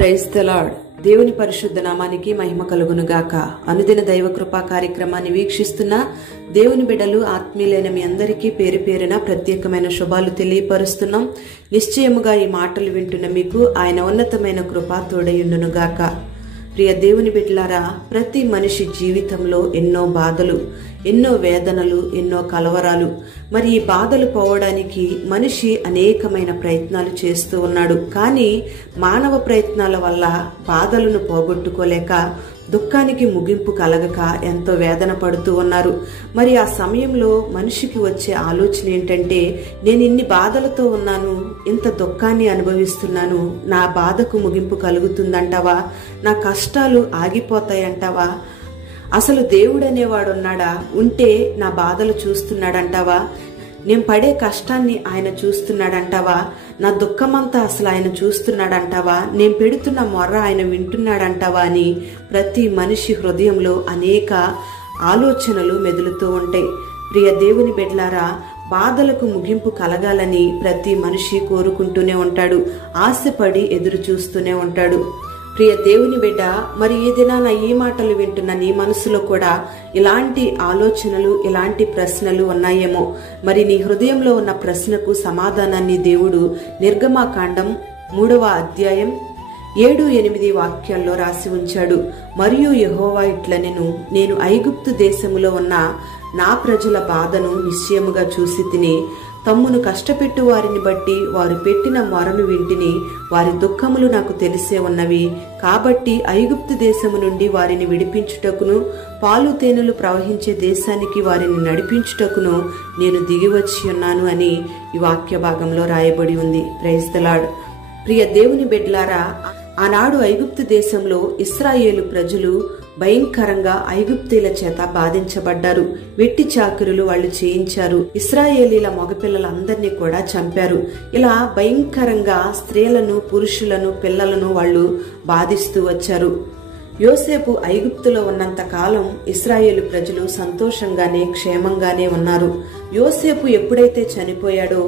Praise the lord. దేవుని పరిశుద్ధ నామానికి మహిమ కలుగును గాక. అనుదిన దైవ కృపా కార్యక్రమాన్ని వీక్షిస్తున్న దేవుని బిడ్డలు ఆత్మీయులైన మీ అందరికీ పేరు పేరున ప్రత్యేకమైన శుభాలు తెలియపరుస్తున్నాం. నిశ్చయముగా ఈ మాటలు వింటున్న మీకు ఆయన ఉన్నతమైన కృప తోడయుండును గాక. ప్రియ దేవుని బిడ్డలారా, ప్రతి మనిషి జీవితంలో ఎన్నో బాధలు, ఎన్నో వేదనలు, ఎన్నో కలవరాలు. మరి ఈ బాధలు పోవడానికి మనిషి అనేకమైన ప్రయత్నాలు చేస్తూ ఉన్నాడు. కానీ మానవ ప్రయత్నాల వల్ల బాధలను పోగొట్టుకోలేక దుఃఖానికి ముగింపు కలగక ఎంతో వేదన పడుతూ ఉన్నారు. మరి ఆ సమయంలో మనిషికి వచ్చే ఆలోచన ఏంటంటే, నేను ఇన్ని బాధలతో ఉన్నాను, ఇంత దుఃఖాన్ని అనుభవిస్తున్నాను, నా బాధకు ముగింపు కలుగుతుందంటావా? నా కష్టాలు ఆగిపోతాయంటావా? అసలు దేవుడు అనేవాడు ఉన్నాడా? ఉంటే నా బాధలు చూస్తున్నాడంటావా? నేను పడే కష్టాన్ని ఆయన చూస్తున్నాడంటావా? నా దుఃఖమంతా అసలు ఆయన చూస్తున్నాడంటావా? నేను పెడుతున్న మొర్ర ఆయన వింటున్నాడంటావా అని ప్రతి మనిషి హృదయంలో అనేక ఆలోచనలు మెదులుతూ ఉంటాయి. ప్రియ దేవుని బిడ్డలారా, బాధలకు ముగింపు కలగాలని ప్రతి మనిషి కోరుకుంటూనే ఉంటాడు, ఆశపడి ఎదురు చూస్తూనే ఉంటాడు. ప్రియ దేవుని బిడ్డ, మరి ఈ దినాన ఈ మాటలు వింటున్న నీ మనసులో కూడా ఇలాంటి ఆలోచనలు, ఇలాంటి ప్రశ్నలు ఉన్నాయేమో. మరి నీ హృదయంలో ఉన్న ప్రశ్నకు సమాధానాన్ని దేవుడు నిర్గమకాండం 3వ అధ్యాయం 7-8 వాక్యాల్లో రాసి ఉంచాడు. మరియు యెహోవా ఇట్లనెను, నేను ఐగుప్తు దేశములో ఉన్న నా ప్రజల బాధను నిశ్చయముగా చూసి తిని, తమ్మును కష్టపెట్టు వారిని బట్టి వారు పెట్టిన మొరను వింటిని, వారి దుఃఖములు నాకు తెలిసే ఉన్నవి. కాబట్టి ఐగుప్తు దేశము నుండి వారిని విడిపించుటకును, పాలు తేనెలు ప్రవహించే దేశానికి వారిని నడిపించుటకును నేను దిగివచ్చి ఉన్నాను అని ఈ వాక్య భాగంలో రాయబడి ఉంది. Praise the lord. ప్రియ దేవుని బిడ్డలారా, ఆనాడు ఐగుప్తు దేశంలో ఇశ్రాయేలు ప్రజలు భయంకరంగా ఐగుప్తీల చేత బాధించబడ్డారు. వెట్టి చాకిరులు వాళ్ళు చేయించారు. ఇశ్రాయేలీల మగపిల్లలందరినీ కూడా చంపారు. ఇలా భయంకరంగా స్త్రీలను, పురుషులను, పిల్లలను వాళ్ళు బాధిస్తూ వచ్చారు. యోసేపు ఐగుప్తులో ఉన్నంత కాలం ఇశ్రాయేలు ప్రజలు సంతోషంగానే, క్షేమంగానే ఉన్నారు. యోసేపు ఎప్పుడైతే చనిపోయాడో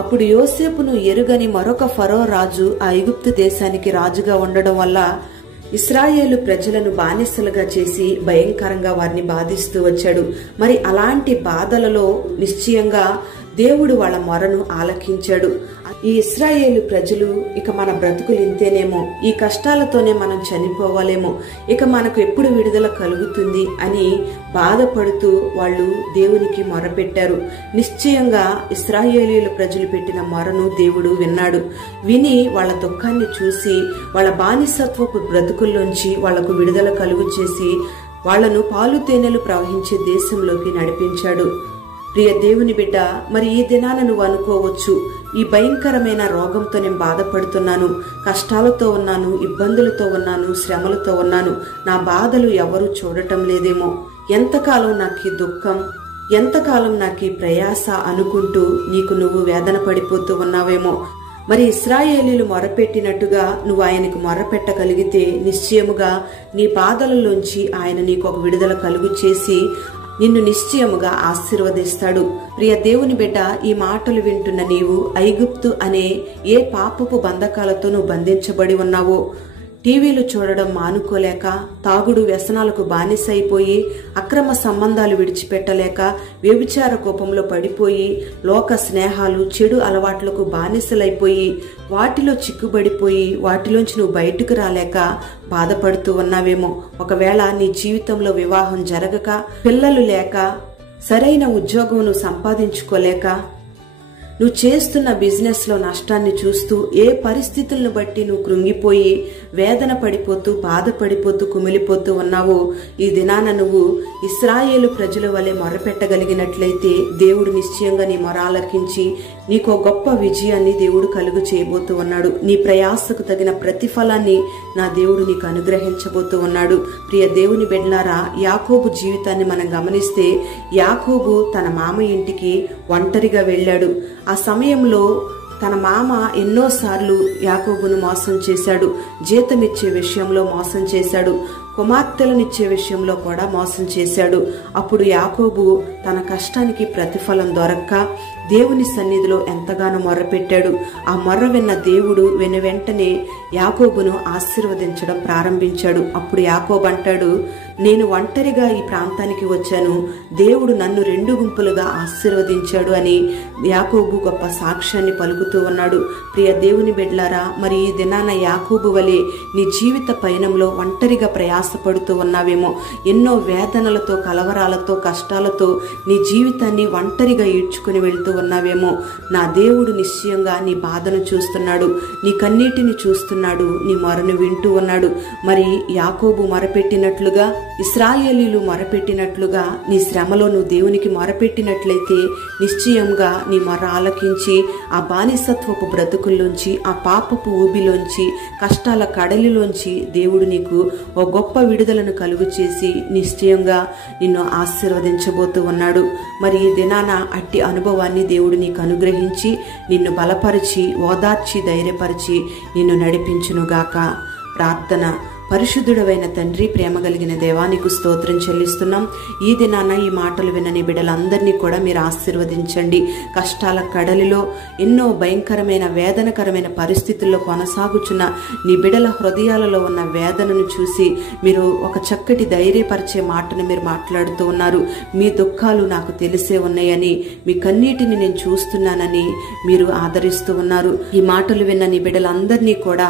అప్పుడు యోసేపును ఎరుగని మరొక ఫరో రాజు ఆ ఐగుప్తు దేశానికి రాజుగా ఉండడం వల్ల ఇశ్రాయేలు ప్రజలను బానిసలుగా చేసి భయంకరంగా వారిని బాధిస్తూ వచ్చాడు. మరి అలాంటి బాధలలో నిశ్చయంగా దేవుడు వాళ్ళ మొరను ఆలకించాడు. ఈ ఇశ్రాయేలు ప్రజలు ఇక మన బ్రతుకులు ఇంతేనేమో, ఈ కష్టాలతోనే మనం చనిపోవాలేమో, ఇక మనకు ఎప్పుడు విడుదల కలుగుతుంది అని బాధపడుతూ వాళ్ళు దేవునికి మొరపెట్టారు. నిశ్చయంగా ఇశ్రాయేలీయుల ప్రజలు పెట్టిన మొరను దేవుడు విన్నాడు. విని వాళ్ళ దుఃఖాన్ని చూసి వాళ్ళ బానిసత్వపు బ్రతుకుల్లోంచి వాళ్లకు విడుదల కలుగు చేసి వాళ్లను పాలు తేనెలు ప్రవహించే దేశంలోకి నడిపించాడు. ప్రియ దేవుని బిడ్డ, మరి ఈ దినాన నువ్వు అనుకోవచ్చు, ఈ భయంకరమైన రోగంతో నేను బాధపడుతున్నాను, కష్టాలతో ఉన్నాను, ఇబ్బందులతో ఉన్నాను, శ్రమలతో ఉన్నాను, నా బాధలు ఎవరూ చూడటం లేదేమో, ఎంతకాలం నాకు ఈ దుఃఖం, ఎంతకాలం నాకు ఈ ప్రయాస అనుకుంటూ నీకు నువ్వు వేదన పడిపోతూ ఉన్నావేమో. మరి ఇశ్రాయేలీలు మొరపెట్టినట్టుగా నువ్వు ఆయనకు మొరపెట్టగలిగితే నిశ్చయముగా నీ బాధలలోంచి ఆయన నీకు ఒక విడుదల కలుగు చేసి నిన్ను నిశ్చయముగా ఆశీర్వదిస్తాడు. ప్రియ దేవుని బిడ్డ, ఈ మాటలు వింటున్న నీవు ఐగుప్తు అనే ఏ పాపపు బంధకాలతో నువ్వు బంధించబడి ఉన్నావో, టీవీలు చూడడం మానుకోలేక, తాగుడు వ్యసనాలకు బానిసైపోయి, అక్రమ సంబంధాలు విడిచిపెట్టలేక, వ్యభిచార కోపంలో పడిపోయి, లోక స్నేహాలు, చెడు అలవాట్లకు బానిసలైపోయి, వాటిలో చిక్కుబడిపోయి, వాటిలోంచి నువ్వు బయటకు రాలేక బాధపడుతూ ఉన్నావేమో. ఒకవేళ నీ జీవితంలో వివాహం జరగక, పిల్లలు లేక, సరైన ఉద్యోగం నువ్వు సంపాదించుకోలేక, నువ్వు చేస్తున్న బిజినెస్ లో నష్టాన్ని చూస్తూ ఏ పరిస్థితులను బట్టి నువ్వు కృంగిపోయి వేదన పడిపోతూ, బాధపడిపోతూ, కుమిలిపోతూ ఉన్నావో, ఈ దినాన నువ్వు ఇశ్రాయేలు ప్రజల వలె మొరపెట్టగలిగినట్లయితే దేవుడు నిశ్చయంగా నీ మొర ఆలకించి నీకు గొప్ప విజయాన్ని దేవుడు కలుగు చేయబోతూ ఉన్నాడు. నీ ప్రయాసకు తగిన ప్రతిఫలాన్ని నా దేవుడు నీకు అనుగ్రహించబోతూ ఉన్నాడు. ప్రియ దేవుని బిడ్డలారా, యాకోబు జీవితాన్ని మనం గమనిస్తే, యాకోబు తన మామ ఇంటికి ఒంటరిగా వెళ్ళాడు. ఆ సమయంలో తన మామ ఎన్నోసార్లు యాకోబును మోసం చేశాడు. జీతమిచ్చే విషయంలో మోసం చేశాడు. కుమార్తెలనిచ్చే విషయంలో కూడా మోసం చేశాడు. అప్పుడు యాకోబు తన కష్టానికి ప్రతిఫలం దొరక్క దేవుని సన్నిధిలో ఎంతగానో మొర్రపెట్టాడు. ఆ మొర్ర విన్న దేవుడు వెంటనే యాకోబును ఆశీర్వదించడం ప్రారంభించాడు. అప్పుడు యాకోబు అంటాడు, నేను ఒంటరిగా ఈ ప్రాంతానికి వచ్చాను, దేవుడు నన్ను 2 గుంపులుగా ఆశీర్వదించాడు అని యాకోబు గొప్ప సాక్ష్యాన్ని పలుకుతూ ఉన్నాడు. ప్రియ దేవుని బిడ్డలారా, మరి ఈ దినాన యాకోబు వలె నీ జీవిత పయనంలో ఒంటరిగా ప్రయాసపడుతూ ఉన్నావేమో. ఎన్నో వేదనలతో, కలవరాలతో, కష్టాలతో నీ జీవితాన్ని ఒంటరిగా ఈడ్చుకుని వెళ్తూ ఉన్నావేమో. నా దేవుడు నిశ్చయంగా నీ బాధను చూస్తున్నాడు, నీ కన్నీటిని చూస్తున్నాడు, నీ మొరను వింటూ ఉన్నాడు. మరి యాకోబు మొరపెట్టినట్లుగా, ఇశ్రాయేలీయులు మొరపెట్టినట్లుగా నీ శ్రమలో నువ్వు దేవునికి మొరపెట్టినట్లయితే నిశ్చయంగా నీ మొర ఆలకించి ఆ బానిసత్వపు బ్రతుకుల్లోంచి, ఆ పాపపు ఊబిలోంచి, కష్టాల కడలిలోంచి దేవుడు నీకు ఓ గొప్ప విడుదలను కలుగు చేసి నిశ్చయంగా నిన్ను ఆశీర్వదించబోతూ ఉన్నాడు. మరి ఈ దినాన అట్టి అనుభవాన్ని దేవుడు నీకు అనుగ్రహించి నిన్ను బలపరిచి, ఓదార్చి, ధైర్యపరిచి నిన్ను నడిపించునుగాక. ప్రార్థన. పరిశుద్ధుడవైన తండ్రి, ప్రేమ కలిగిన దేవా, నీకు స్తోత్రం చెల్లిస్తున్నాం. ఈ దినాన ఈ మాటలు విన్న నీ బిడ్డలందరినీ కూడా మీరు ఆశీర్వదించండి. కష్టాల కడలిలో, ఎన్నో భయంకరమైన వేదనకరమైన పరిస్థితుల్లో కొనసాగుచున్న నీ బిడ్డల హృదయాలలో ఉన్న వేదనను చూసి మీరు ఒక చక్కటి ధైర్యపరిచే మాటను మీరు మాట్లాడుతూ ఉన్నారు. మీ దుఃఖాలు నాకు తెలిసే ఉన్నాయని, మీ కన్నీటిని నేను చూస్తున్నానని మీరు ఆదరిస్తూ ఉన్నారు. ఈ మాటలు విన్న నీ బిడ్డలందరినీ కూడా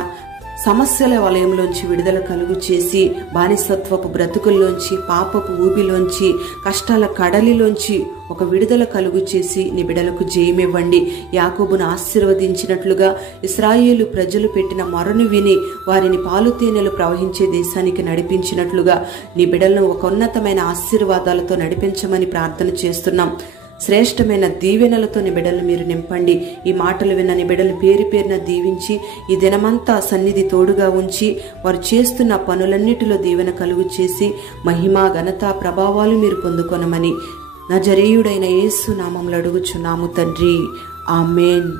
సమస్యల వలయంలోంచి విడుదల కలుగు చేసి, బానిసత్వపు బ్రతుకుల్లోంచి, పాపపు ఊబిలోంచి, కష్టాల కడలిలోంచి ఒక విడుదల కలుగు చేసి నీ బిడ్డలకు జయమివ్వండి. యాకోబును ఆశీర్వదించినట్లుగా ఇశ్రాయేలు ప్రజలు పెట్టిన మొరను విని వారిని పాలు తేనెలు ప్రవహించే దేశానికి నడిపించినట్లుగా నీ బిడ్డలను ఒక ఉన్నతమైన ఆశీర్వాదాలతో నడిపించమని ప్రార్థన చేస్తున్నాం. శ్రేష్టమైన దీవెనలతో నీ బిడ్డలు మీరు నింపండి. ఈ మాటలు విన్న నీ బిడ్డలు పేరు పేరున దీవించి ఈ దినమంతా సన్నిధి తోడుగా ఉంచి వారు చేస్తున్న పనులన్నిటిలో దీవెన కలుగు చేసి మహిమ, ఘనత, ప్రభావాలు మీరు పొందుకొనమని నజరేయుడైన యేసు నామములో అడుగుచున్నాము తండ్రి. ఆమేన్.